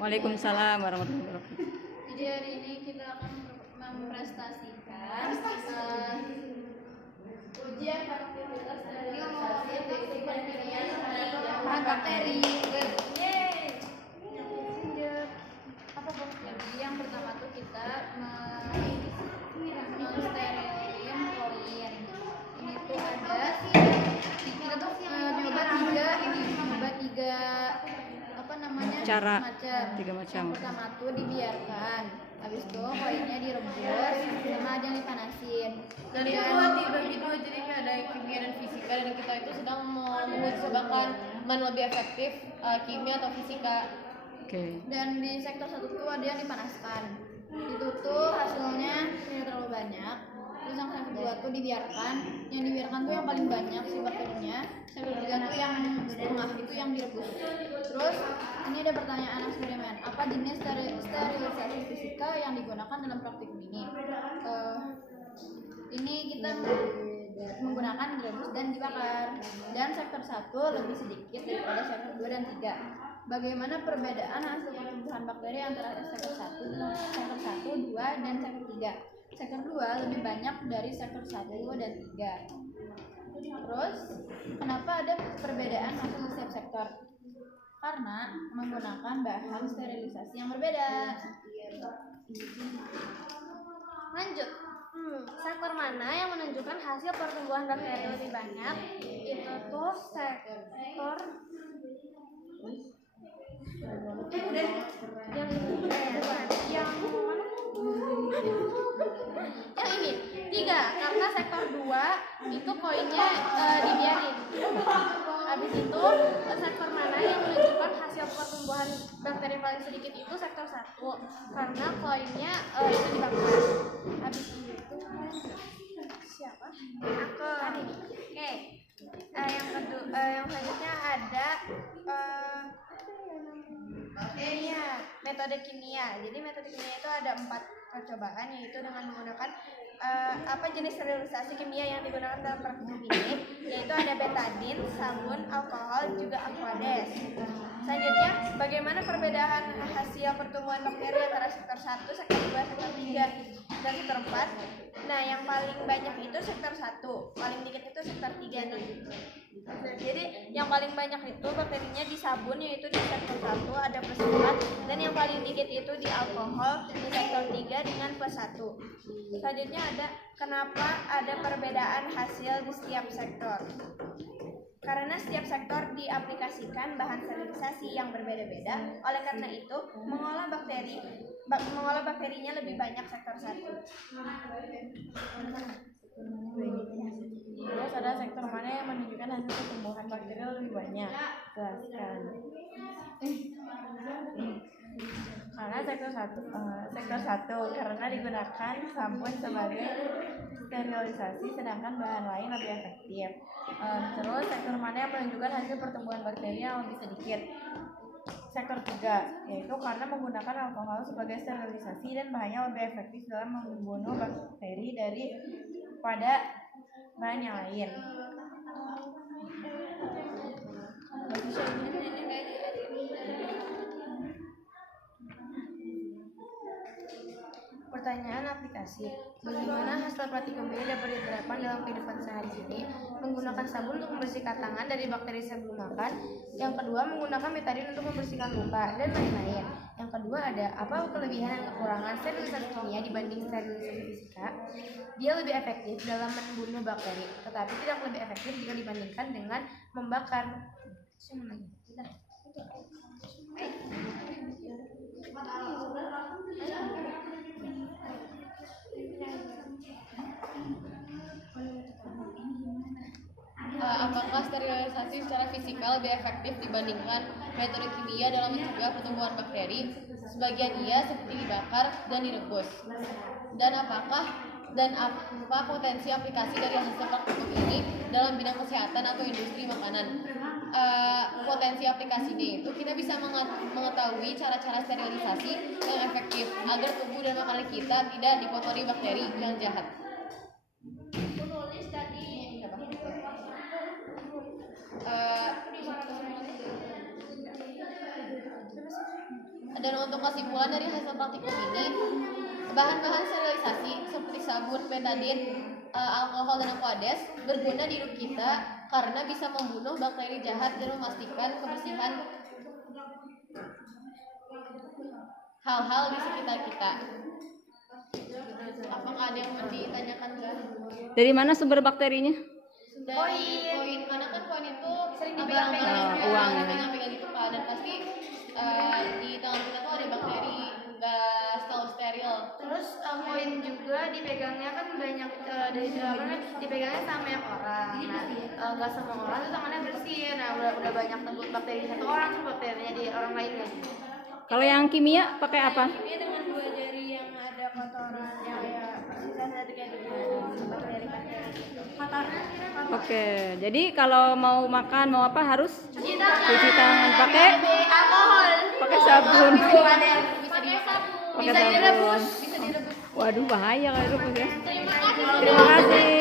Waalaikumsalam warahmatullahi wabarakatuh. Jadi hari ini kita akan mempresentasikan ujian aktivitas sterilisasi basic dan kimia bahan bakteri. Jadi yang pertama tuh kita mensterilin koin. Ini tuh ada kita tuh nyoba tiga cara macam. tiga macam. Yang pertama tuh dibiarkan, habis itu koinnya direbus, sama ada yang dipanasin. Dan itu dibagi dua, jadi ada kimia dan fisika, dan kita itu sedang menguji cobakan mana lebih efektif, kimia atau fisika. Oke. Dan di sektor 1 tuh ada yang dipanaskan. Itu tuh hasilnya tidak terlalu banyak. Terus yang kedua tuh dibiarkan. Yang dibiarkan tuh yang paling banyak sih bakterinya. Sektor 3 tuh yang setengah itu yang direbus. Terus ini ada pertanyaan eksperimen. Apa jenis sterilisasi fisika yang digunakan dalam praktikum ini? Ini kita menggunakan direbus dan dibakar. Dan sektor 1 lebih sedikit daripada sektor 2 dan 3. Bagaimana perbedaan hasil pertumbuhan bakteri antara sektor 1, 2, dan sektor 3? Sektor 2 lebih banyak dari sektor 1 dan 3. Terus, kenapa ada perbedaan hasil setiap sektor? Karena menggunakan bahan sterilisasi yang berbeda. Lanjut. Sektor mana yang menunjukkan hasil pertumbuhan bakteri lebih banyak? Itu tuh sektor yang ini 3, karena sektor 2 itu koinnya dibiarin. Habis itu sektor mana yang menunjukkan hasil pertumbuhan bakteri paling sedikit? Itu sektor 1, karena koinnya itu dibakar. Habis itu siapa? Aku. Oke. Yang kedua, yang selanjutnya ada metode kimia. Jadi metode kimia itu ada 4 percobaan, yaitu dengan menggunakan apa jenis sterilisasi kimia yang digunakan dalam praktikum ini, yaitu ada betadin, sabun, alkohol, juga aquades. Selanjutnya, bagaimana perbedaan hasil pertumbuhan bakteri antara sektor 1, sektor 2, sektor 3, dan sektor 4? Nah, yang paling banyak itu sektor 1, paling dikit itu sektor 3 nih. Jadi yang paling banyak itu bakterinya di sabun, yaitu di sektor 1 ada +4, dan yang paling dikit itu di alkohol di sektor 3 dengan +1. Selanjutnya ada kenapa ada perbedaan hasil di setiap sektor. Karena setiap sektor diaplikasikan bahan sterilisasi yang berbeda-beda, oleh karena itu mengolah bakterinya lebih banyak sektor 1. Terus ada sektor mana yang menunjukkan hasil pertumbuhan bakteri lebih banyak? Jelaskan. Karena sektor 1 karena digunakan sabun sebagai sterilisasi, sedangkan bahan lain lebih efektif. Terus sektor mana yang menunjukkan hasil pertumbuhan bakteri yang lebih sedikit? Sektor 3, yaitu karena menggunakan alkohol sebagai sterilisasi dan bahannya lebih efektif dalam membunuh bakteri daripada bahan yang lain. Pertanyaan aplikasi. Bagaimana hasil praktikum ini dapat diterapkan dalam kehidupan sehari-hari? Menggunakan sabun untuk membersihkan tangan dari bakteri sebelum makan. Yang kedua, menggunakan betadin untuk membersihkan luka, dan lain-lain. Yang kedua ada, apa kelebihan dan kekurangan sterilisasi kimia dibanding sterilisasi fisika? Dia lebih efektif dalam membunuh bakteri, tetapi tidak lebih efektif jika dibandingkan dengan membakar. Apakah sterilisasi secara fisika lebih efektif dibandingkan metode kimia dalam mencegah pertumbuhan bakteri? Sebagian iya, seperti dibakar dan direbus. Dan apa potensi aplikasi dari hasil praktikum ini dalam bidang kesehatan atau industri makanan? Potensi aplikasinya itu kita bisa mengetahui cara-cara sterilisasi yang efektif agar tubuh dan makanan kita tidak dikotori bakteri yang jahat. Dan untuk kesimpulan dari hasil praktikum ini, bahan-bahan sterilisasi seperti sabun, betadin, alkohol, dan aquades berguna di hidup kita karena bisa membunuh bakteri jahat dan memastikan kebersihan hal-hal di sekitar kita. Apakah ada yang mau ditanyakan enggak? Dari mana sumber bakterinya? Dari koin, karena kan koin itu Sering barang-barang dipegang-pegang. Uang. pegang-pegang gitu kan, dan pasti di tangan kita tuh ada bakteri, nggak selalu steril. Terus koin juga dipegangnya kan banyak dipegangnya sama banyak orang. Nah, nggak semua orang tuh tangannya bersih. Nah, udah banyak tembus bakteri satu orang terus bakterinya di orang lainnya. Kalau yang kimia pakai apa? Ini dengan 2 jari yang ada kotoran yang kayak sisa-sisa kayak gitu bakteri-bakteri gitu. Kotor. Oke, jadi kalau mau makan mau apa harus Cuci tangan. cuci tangan pakai alkohol. pakai sabun. Pakai sabun. Pakai Bisa sabun. direbus. Waduh bahaya kalau direbus ya. Terima kasih. Terima kasih.